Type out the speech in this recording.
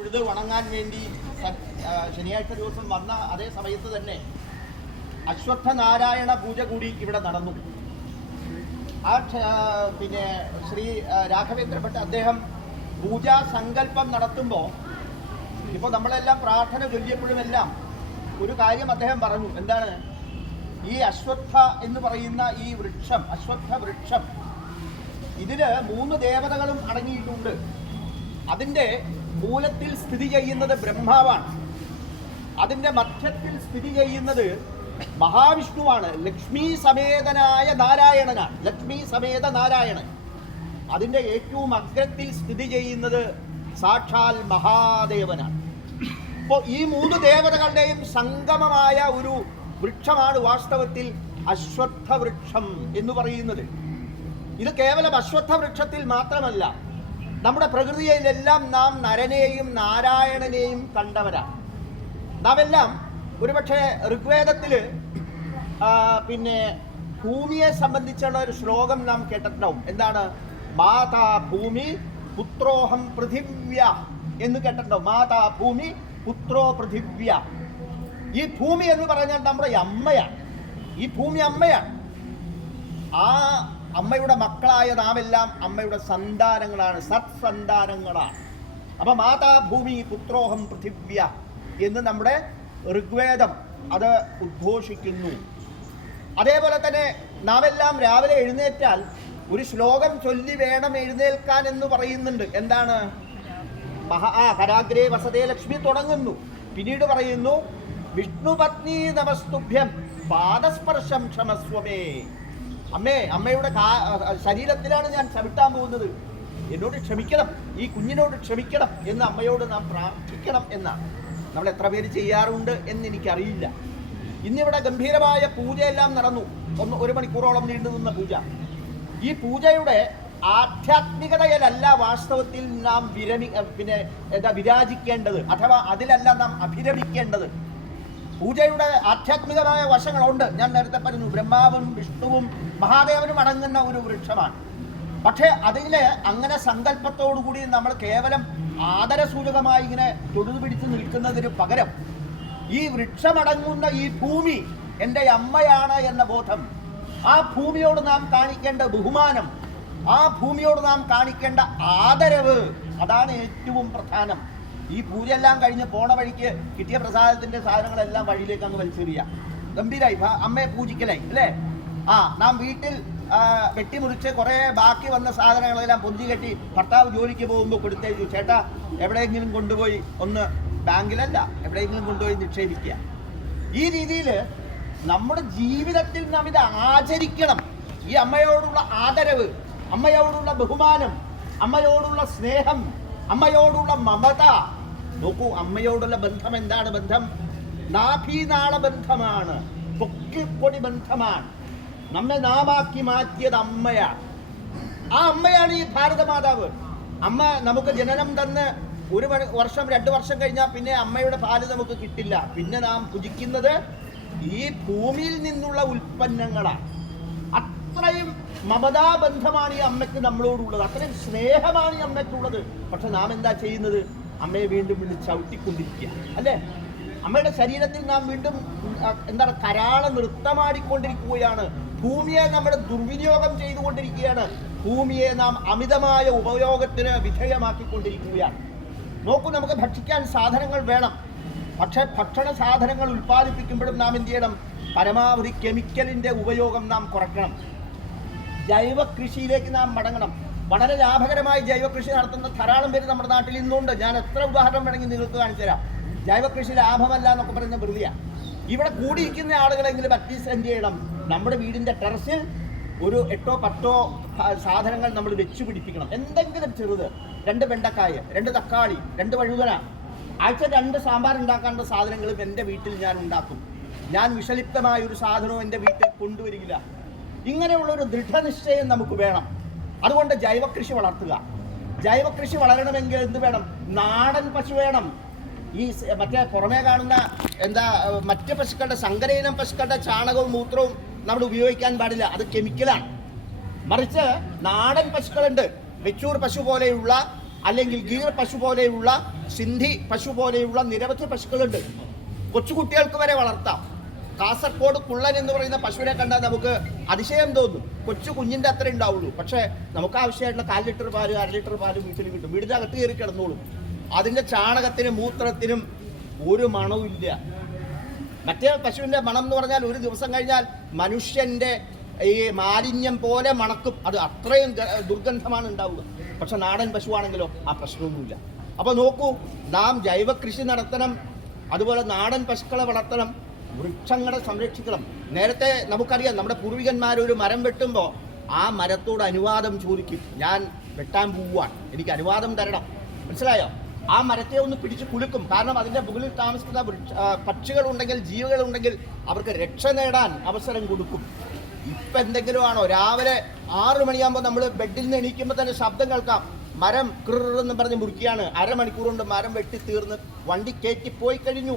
തൊഴുത് വണങ്ങാൻ വേണ്ടി ശനിയാഴ്ച ദിവസം വന്ന അതേ സമയത്ത് തന്നെ അശ്വത്ഥനാരായണ പൂജ കൂടി ഇവിടെ നടന്നു. പിന്നെ ശ്രീ രാഘവേന്ദ്ര ഭട്ട് അദ്ദേഹം പൂജാ സങ്കല്പം നടത്തുമ്പോൾ ഇപ്പോൾ നമ്മളെല്ലാം പ്രാർത്ഥന ചൊല്ലിയപ്പോഴുമെല്ലാം ഒരു കാര്യം അദ്ദേഹം പറഞ്ഞു. എന്താണ്? ഈ അശ്വത്ഥ എന്ന് പറയുന്ന ഈ വൃക്ഷം, അശ്വത്ഥ വൃക്ഷം, ഇതിൽ 3 ദേവതകളും അടങ്ങിയിട്ടുണ്ട്. അതിൻ്റെ മൂലത്തിൽ സ്ഥിതി ചെയ്യുന്നത് ബ്രഹ്മാവാണ്. അതിൻ്റെ മധ്യത്തിൽ സ്ഥിതി ചെയ്യുന്നത് മഹാവിഷ്ണുവാണ്. ലക്ഷ്മി സമേതനായ നാരായണനാണ്. ലക്ഷ്മി സമേത നാരായണൻ. അതിൻ്റെ ഏറ്റവും അഗ്രത്തിൽ സ്ഥിതി ചെയ്യുന്നത് സാക്ഷാൽ മഹാദേവനാണ്. അപ്പോൾ ഈ 3 ദേവതകളുടെയും സംഗമമായ ഒരു വൃക്ഷമാണ് വാസ്തവത്തിൽ അശ്വത്ഥ വൃക്ഷം എന്ന് പറയുന്നത്. ഇത് കേവലം അശ്വത്ഥ വൃക്ഷത്തിൽ മാത്രമല്ല, നമ്മുടെ പ്രകൃതിയിലെല്ലാം നാം നരനെയും നാരായണനെയും കണ്ടവരാണ്. നാം എല്ലാം ഒരുപക്ഷെ ഋഗ്വേദത്തിൽ പിന്നെ ഭൂമിയെ സംബന്ധിച്ചുള്ള ഒരു ശ്ലോകം നാം കേട്ടിട്ടുണ്ടാവും. എന്താണ്? മാതാ ഭൂമി പുത്രോഹം പൃഥിവ്യ എന്ന് കേട്ടിട്ടുണ്ടാവും. മാതാ ഭൂമി പുത്രോ പൃഥിവ്യ. ഈ ഭൂമി എന്ന് പറഞ്ഞാൽ നമ്മുടെ അമ്മയാണ്. ഈ ഭൂമി അമ്മയാണ്. ആ അമ്മയുടെ മക്കളായ നാമെല്ലാം അമ്മയുടെ സന്താനങ്ങളാണ്, സത്സന്താനങ്ങളാണ്. അപ്പൊ മാതാ ഭൂമി പുത്രോഹം പൃഥിവ്യ എന്ന് നമ്മുടെ ഋഗ്വേദം അത് ഉദ്ഘോഷിക്കുന്നു. അതേപോലെ തന്നെ നാമെല്ലാം രാവിലെ എഴുന്നേറ്റാൽ ഒരു ശ്ലോകം ചൊല്ലി വേണം എഴുന്നേൽക്കാൻ എന്ന് പറയുന്നുണ്ട്. എന്താണ്? കരാഗ്രേ വസതേ ലക്ഷ്മി തുടങ്ങുന്നു. പിന്നീട് പറയുന്നു വിഷ്ണുപത്നി നമസ്തുഭ്യം പാദസ്പർശം ക്ഷമസ്വമേ. അമ്മേ, അമ്മയുടെ ശരീരത്തിലാണ് ഞാൻ ചവിട്ടാൻ പോകുന്നത്, എന്നോട് ക്ഷമിക്കണം, ഈ കുഞ്ഞിനോട് ക്ഷമിക്കണം എന്ന് അമ്മയോട് നാം പ്രാർത്ഥിക്കണം എന്നാണ്. നമ്മൾ എത്ര പേര് ചെയ്യാറുണ്ട് എന്ന് എനിക്കറിയില്ല. ഇന്നിവിടെ ഗംഭീരമായ പൂജയെല്ലാം നടന്നു. 1 മണിക്കൂറോളം നീണ്ടു നിന്ന പൂജ. ഈ പൂജയുടെ ആധ്യാത്മികതയിലല്ല വാസ്തവത്തിൽ നാം വിരാജിക്കേണ്ടത്, അഥവാ അതിലല്ല നാം അഭിരമിക്കേണ്ടത്. പൂജയുടെ ആധ്യാത്മികമായ വശങ്ങളുണ്ട്. ഞാൻ നേരത്തെ പറഞ്ഞു, ബ്രഹ്മാവും വിഷ്ണുവും മഹാദേവനും അടങ്ങുന്ന ഒരു വൃക്ഷമാണ്. പക്ഷേ അതിൽ അങ്ങനെ സങ്കല്പത്തോടുകൂടി നമ്മൾ കേവലം ആദരസൂചകമായി ഇങ്ങനെ തൊടുതു പിടിച്ച് നിൽക്കുന്നതിന് പകരം ഈ വൃക്ഷമടങ്ങുന്ന ഈ ഭൂമി എൻ്റെ അമ്മയാണ് എന്ന ബോധം, ആ ഭൂമിയോട് നാം കാണിക്കേണ്ട ബഹുമാനം, ആ ഭൂമിയോട് നാം കാണിക്കേണ്ട ആദരവ്, അതാണ് ഏറ്റവും പ്രധാനം. ഈ പൂജയെല്ലാം കഴിഞ്ഞ് പോണ വഴിക്ക് കിട്ടിയ പ്രസാദത്തിന്റെ സാധനങ്ങളെല്ലാം വഴിയിലേക്ക് അങ്ങ് വലിച്ചെറിയുക. ഗംഭീരായി അമ്മയെ പൂജിക്കലായി അല്ലേ? നാം വീട്ടിൽ വെട്ടിമുറിച്ച് കുറേ ബാക്കി വന്ന സാധനങ്ങളെല്ലാം പൊന്തി കെട്ടി ഭർത്താവ് ജോലിക്ക് പോകുമ്പോൾ കൊടുത്തേച്ചു, ചേട്ടാ എവിടെയെങ്കിലും കൊണ്ടുപോയി ഒന്ന്, ബാങ്കിലല്ല, എവിടെയെങ്കിലും കൊണ്ടുപോയി നിക്ഷേപിക്കുക. ഈ രീതിയിൽ നമ്മുടെ ജീവിതത്തിൽ നാം ഇത് ആചരിക്കണം. ഈ അമ്മയോടുള്ള ആദരവ്, അമ്മയോടുള്ള ബഹുമാനം, അമ്മയോടുള്ള സ്നേഹം, അമ്മയോടുള്ള മമത. നോക്കൂ, അമ്മയോടുള്ള ബന്ധം എന്താണ്? ബന്ധം നാഭീനാള ബന്ധമാണ്, പൊക്കിപ്പൊടി ബന്ധമാണ്. നമ്മെ നാമാക്കി മാറ്റിയത് അമ്മയാണ്. ആ അമ്മയാണ് ഈ ഭാരതമാതാവ്. അമ്മ നമുക്ക് ജനനം തന്ന് 1 വർഷം 2 വർഷം കഴിഞ്ഞാൽ പിന്നെ അമ്മയുടെ പാല് നമുക്ക് കിട്ടില്ല. പിന്നെ നാം ഭുജിക്കുന്നത് ഈ ഭൂമിയിൽ നിന്നുള്ള ഉൽപ്പന്നങ്ങളാണ്. അത്രയും മമതാബന്ധമാണ് ഈ അമ്മയ്ക്ക് നമ്മളോടുള്ളത്, അത്രയും സ്നേഹമാണ് ഈ അമ്മയ്ക്കുള്ളത്. പക്ഷെ നാം എന്താ ചെയ്യുന്നത്? അമ്മയെ വീണ്ടും വീണ്ടും ചവിട്ടിക്കൊണ്ടിരിക്കുക അല്ലേ? അമ്മയുടെ ശരീരത്തിൽ നാം വീണ്ടും എന്താണ് കരാള നൃത്തമാടിക്കൊണ്ടിരിക്കുകയാണ്. ഭൂമിയെ നമ്മുടെ ദുർവിനിയോഗം ചെയ്തുകൊണ്ടിരിക്കുകയാണ്. ഭൂമിയെ നാം അമിതമായ ഉപയോഗത്തിന് വിധേയമാക്കിക്കൊണ്ടിരിക്കുകയാണ്. നോക്കൂ, നമുക്ക് ഭക്ഷിക്കാൻ സാധനങ്ങൾ വേണം. പക്ഷേ ഭക്ഷണ സാധനങ്ങൾ ഉൽപ്പാദിപ്പിക്കുമ്പോഴും നാം എന്ത് ചെയ്യണം? പരമാവധി കെമിക്കലിൻ്റെ ഉപയോഗം നാം കുറയ്ക്കണം. ജൈവ കൃഷിയിലേക്ക് നാം മടങ്ങണം. വളരെ ലാഭകരമായി ജൈവ കൃഷി നടത്തുന്ന ധാരാളം പേര് നമ്മുടെ നാട്ടിൽ ഇന്നുണ്ട്. ഞാൻ എത്ര ഉദാഹരണം വേണമെങ്കിൽ നിങ്ങൾക്ക് കാണിച്ചു തരാം. ജൈവ കൃഷി ലാഭമല്ല എന്നൊക്കെ പറയുന്ന വെറുതെയാണ്. ഇവിടെ കൂടിയിരിക്കുന്ന ആളുകളെങ്കിലും അറ്റ്ലീസ്റ്റ് എന്ത് ചെയ്യണം? നമ്മുടെ വീടിൻ്റെ ടെറസിൽ ഒരു 8 or 10 സാധനങ്ങൾ നമ്മൾ വെച്ച് പിടിപ്പിക്കണം. എന്തെങ്കിലും ചെറുത്, 2 വെണ്ടക്കായ, 2 തക്കാളി, 2 വഴുതന, ആഴ്ച 2 സാമ്പാർ ഉണ്ടാക്കാനുള്ള സാധനങ്ങളും എൻ്റെ വീട്ടിൽ ഞാൻ ഉണ്ടാക്കും. ഞാൻ വിഷലിപ്തമായ ഒരു സാധനവും എൻ്റെ വീട്ടിൽ കൊണ്ടുവരില്ല. ഇങ്ങനെയുള്ളൊരു ദൃഢനിശ്ചയം നമുക്ക് വേണം. അതുകൊണ്ട് ജൈവകൃഷി വളർത്തുക. ജൈവകൃഷി വളരണമെങ്കിൽ എന്ത് വേണം? നാടൻ പശു വേണം. ഈ മറ്റേ പുറമേ കാണുന്ന മറ്റ് പശുക്കളുടെ, സങ്കരയിനം പശുക്കളുടെ ചാണകവും മൂത്രവും നമ്മൾ ഉപയോഗിക്കാൻ പാടില്ല. അത് കെമിക്കലാണ്. മറിച്ച് നാടൻ പശുക്കളുണ്ട്. വെച്ചൂർ പശു പോലെയുള്ള അല്ലെങ്കിൽ ഗീർ പശു പോലെയുള്ള സിന്ധി പശു പോലെയുള്ള നിരവധി പശുക്കളുണ്ട്. കൊച്ചുകുട്ടികൾക്ക് വരെ വളർത്താം. കാസർഗോഡ് കുള്ളൻ എന്ന് പറയുന്ന പശുവിനെ കണ്ടാൽ നമുക്ക് അതിശയം തോന്നും. കൊച്ചു കുഞ്ഞിൻ്റെ അത്ര ഉണ്ടാവുള്ളൂ. പക്ഷേ നമുക്ക് ആവശ്യമായിട്ടുള്ള 1/4 ലിറ്റർ പാല് 1/2 ലിറ്റർ പാല് വീട്ടിൽ കിട്ടും. വീടിൻ്റെ അകത്ത് കയറി കിടന്നോളും. അതിൻ്റെ ചാണകത്തിനും മൂത്രത്തിനും ഒരു മണവും ഇല്ല. മറ്റേ പശുവിൻ്റെ മണം എന്ന് പറഞ്ഞാൽ ഒരു ദിവസം കഴിഞ്ഞാൽ മനുഷ്യൻ്റെ ഈ മാലിന്യം പോലെ മണക്കും. അത് അത്രയും ദുർഗന്ധമാണ് ഉണ്ടാവുക. പക്ഷെ നാടൻ പശുവാണെങ്കിലോ ആ പ്രശ്നമൊന്നുമില്ല. അപ്പോൾ നോക്കൂ, നാം ജൈവ കൃഷി നടത്തണം, അതുപോലെ നാടൻ പശുക്കളെ വളർത്തണം, വൃക്ഷങ്ങളെ സംരക്ഷിക്കണം. നേരത്തെ നമുക്കറിയാം, നമ്മുടെ പൂർവികന്മാർ ഒരു മരം വെട്ടുമ്പോൾ ആ മരത്തോട് അനുവാദം ചോദിക്കും. ഞാൻ വെട്ടാൻ പോവാൻ, എനിക്ക് അനുവാദം തരണം. മനസ്സിലായോ? ആ മരത്തെ ഒന്ന് പിടിച്ച് കുലുക്കും. കാരണം അതിൻ്റെ മുകളിൽ താമസിക്കുന്ന പക്ഷികളുണ്ടെങ്കിൽ, ജീവികളുണ്ടെങ്കിൽ അവർക്ക് രക്ഷ നേടാൻ അവസരം കൊടുക്കും. ഇപ്പം എന്തെങ്കിലും ആണോ? രാവിലെ 6 മണിയാകുമ്പോൾ നമ്മൾ ബെഡിൽ നിന്ന് എണീക്കുമ്പോൾ തന്നെ ശബ്ദം കേൾക്കാം. മരം കൃറെന്ന് പറഞ്ഞ് മുറിക്കുകയാണ്. അരമണിക്കൂർ കൊണ്ട് മരം വെട്ടി തീർന്ന് വണ്ടി കയറ്റി പോയി കഴിഞ്ഞു.